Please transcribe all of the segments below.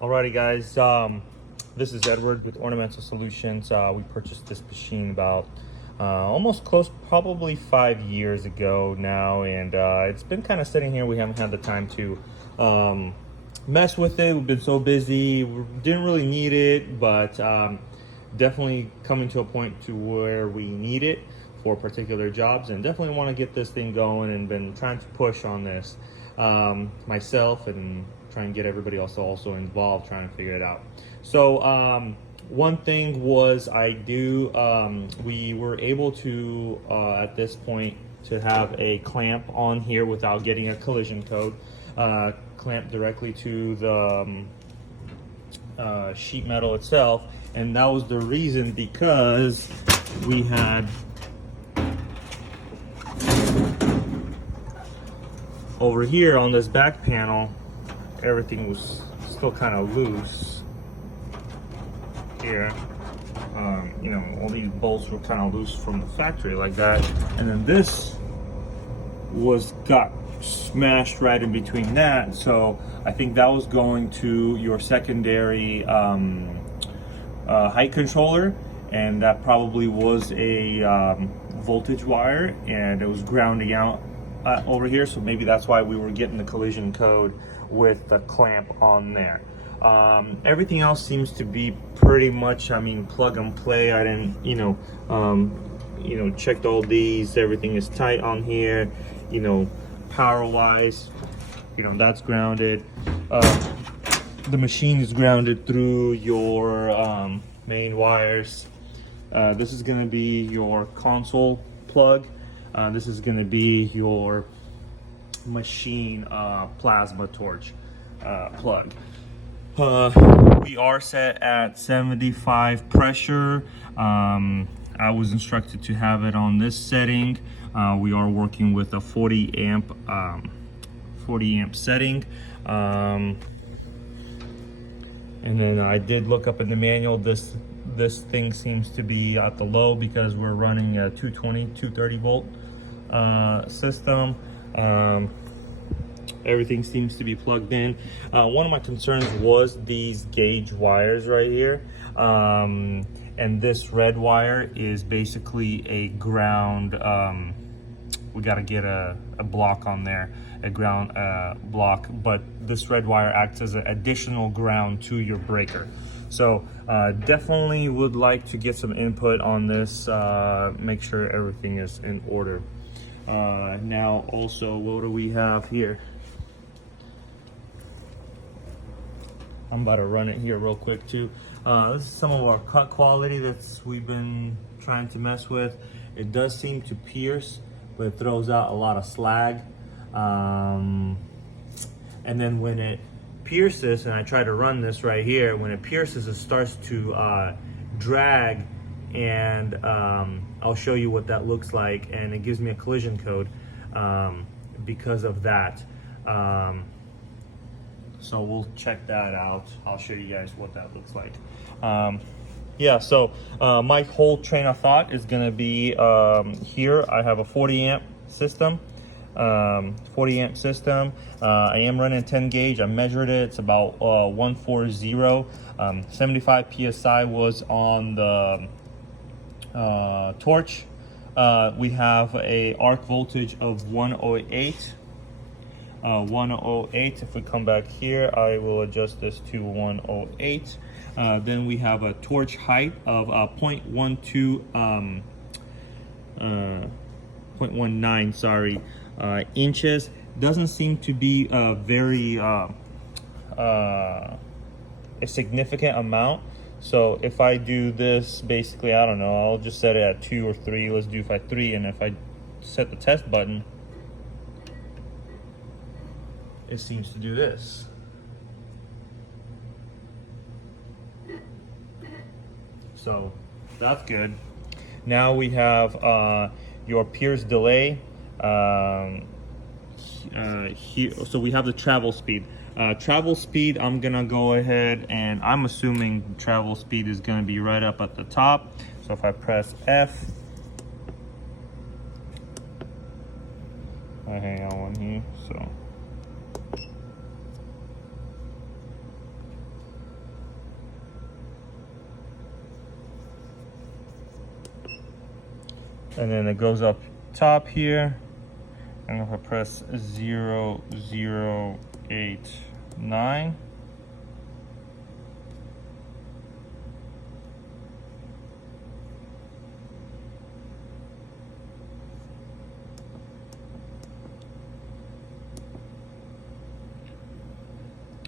Alrighty guys, this is Edward with Ornamental Solutions. We purchased this machine about almost close, probably 5 years ago now, and it's been kind of sitting here. We haven't had the time to mess with it. We've been so busy, we didn't really need it, but definitely coming to a point to where we need it for particular jobs, and definitely want to get this thing going, and been trying to push on this myself, and try and get everybody else also involved trying to figure it out. So one thing was we were able to at this point to have a clamp on here without getting a collision code, clamp directly to the sheet metal itself, and that was the reason because we had over here on this back panel, everything was still kind of loose here. You know, all these bolts were kind of loose from the factory like that, and then this got smashed right in between that. So I think that was going to your secondary height controller, and that probably was a voltage wire, and it was grounding out over here. So maybe that's why we were getting the collision code with the clamp on there. Everything else seems to be pretty much, I mean, plug and play. I didn't checked all these. Everything is tight on here. Power wise, that's grounded. The machine is grounded through your main wires. This is going to be your console plug. This is going to be your machine plasma torch plug. We are set at 75 pressure. I was instructed to have it on this setting. We are working with a 40 amp setting. And then I did look up in the manual, this thing seems to be at the low because we're running a 230 volt system. Everything seems to be plugged in. One of my concerns was these gauge wires right here, and this red wire is basically a ground. We got to get a block on there, a ground block, but this red wire acts as an additional ground to your breaker. So definitely would like to get some input on this, make sure everything is in order. Now also, what do we have here? I'm about to run it here real quick too. This is some of our cut quality that's we've been trying to mess with. It does seem to pierce, but it throws out a lot of slag. And then when it pierces, and I try to run this right here, when it pierces, it starts to drag, and I'll show you what that looks like, and it gives me a collision code because of that. So we'll check that out. I'll show you guys what that looks like. Yeah, so my whole train of thought is gonna be here. I have a 40 amp system. I am running 10 gauge. I measured it. It's about 140. 75 psi was on the torch. We have a arc voltage of 108. 108. If we come back here, I will adjust this to 108. Then we have a torch height of 0.19, sorry, inches. Doesn't seem to be a very a significant amount. So if I do this, basically, I don't know, I'll just set it at 2 or 3. Let's do 3, and if I set the test button, it seems to do this. So that's good. Now we have your pierce delay. Here, so we have the travel speed. Travel speed, I'm gonna go ahead, and I'm assuming travel speed is gonna be right up at the top. So if I press F, I hang on one here, so and then it goes up top here. And if I press 0089,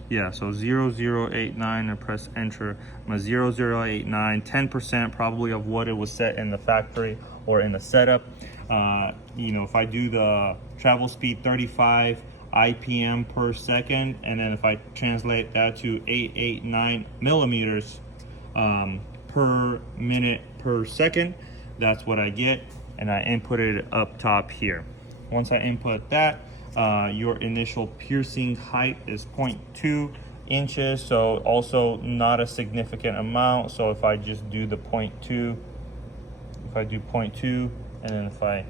yeah, so 0089 and press enter. I'm at 0089, 10% probably of what it was set in the factory or in the setup. You know, if I do the travel speed 35 IPM per second, and then if I translate that to 889 millimeters per minute per second, that's what I get, and I input it up top here. Once I input that, your initial piercing height is 0.2 inches, so also not a significant amount. So if I just do the 0.2, if I do 0.2, and then if I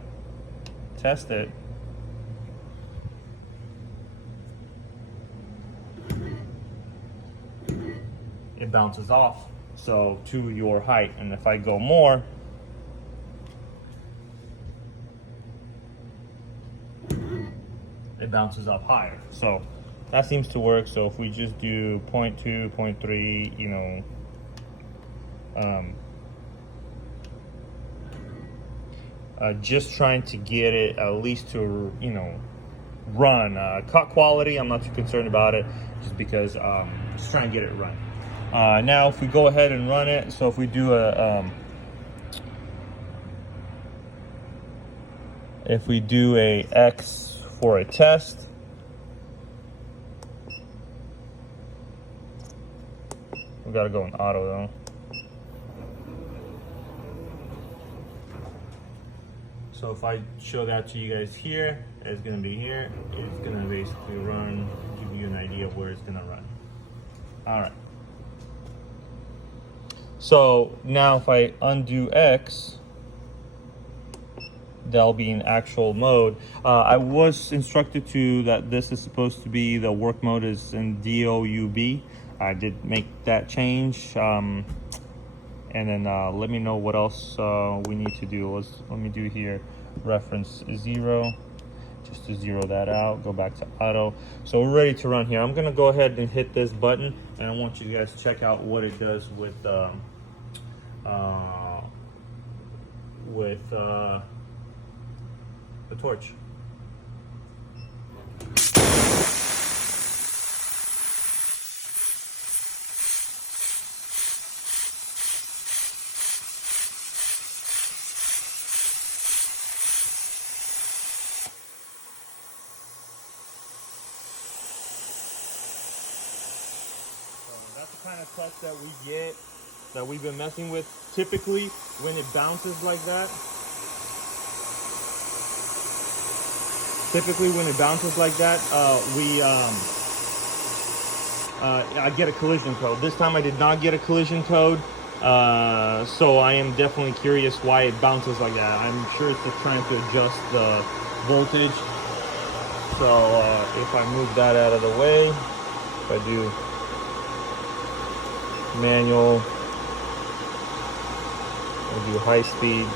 test it, it bounces off so to your height. And if I go more, it bounces up higher. So that seems to work. So if we just do 0.2, 0.3, you know, just trying to get it at least to, you know, run. Cut quality, I'm not too concerned about it, just because just trying to get it run. Now if we go ahead and run it, so if we do a X for a test, we gotta go in auto though. So if I show that to you guys here, it's gonna be here. It's gonna basically run, give you an idea of where it's gonna run. All right. So now if I undo X, that'll be in actual mode. I was instructed that this is supposed to be, the work mode is in DOUB. I did make that change. And then let me know what else we need to do. Let me do here, reference 0, just to zero that out, go back to auto. So we're ready to run here. I'm gonna go ahead and hit this button, and I want you guys to check out what it does with the torch. That's the kind of clutch that we get, that we've been messing with. Typically, when it bounces like that, I get a collision code. This time I did not get a collision code, so I am definitely curious why it bounces like that. I'm sure it's just trying to adjust the voltage. So if I move that out of the way, if I do manual, I'll do high speed.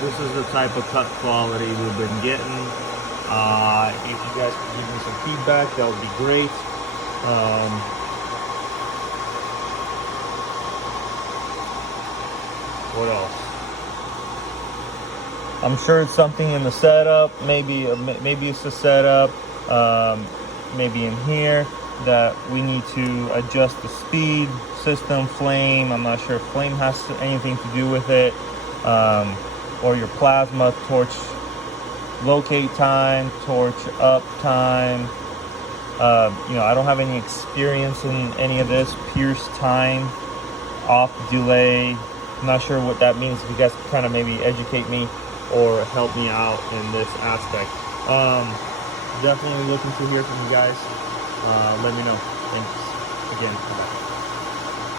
This is the type of cut quality we've been getting. If you guys can give me some feedback, that would be great. What else? I'm sure it's something in the setup. Maybe it's the setup. Maybe in here that we need to adjust the speed, system, flame. I'm not sure if flame has anything to do with it. Or your plasma torch locate time, torch up time. You know, I don't have any experience in any of this. Pierce time, off delay. I'm not sure what that means. If you guys can kind of maybe educate me or help me out in this aspect. Definitely looking to hear from you guys. Let me know. Thanks again. Bye.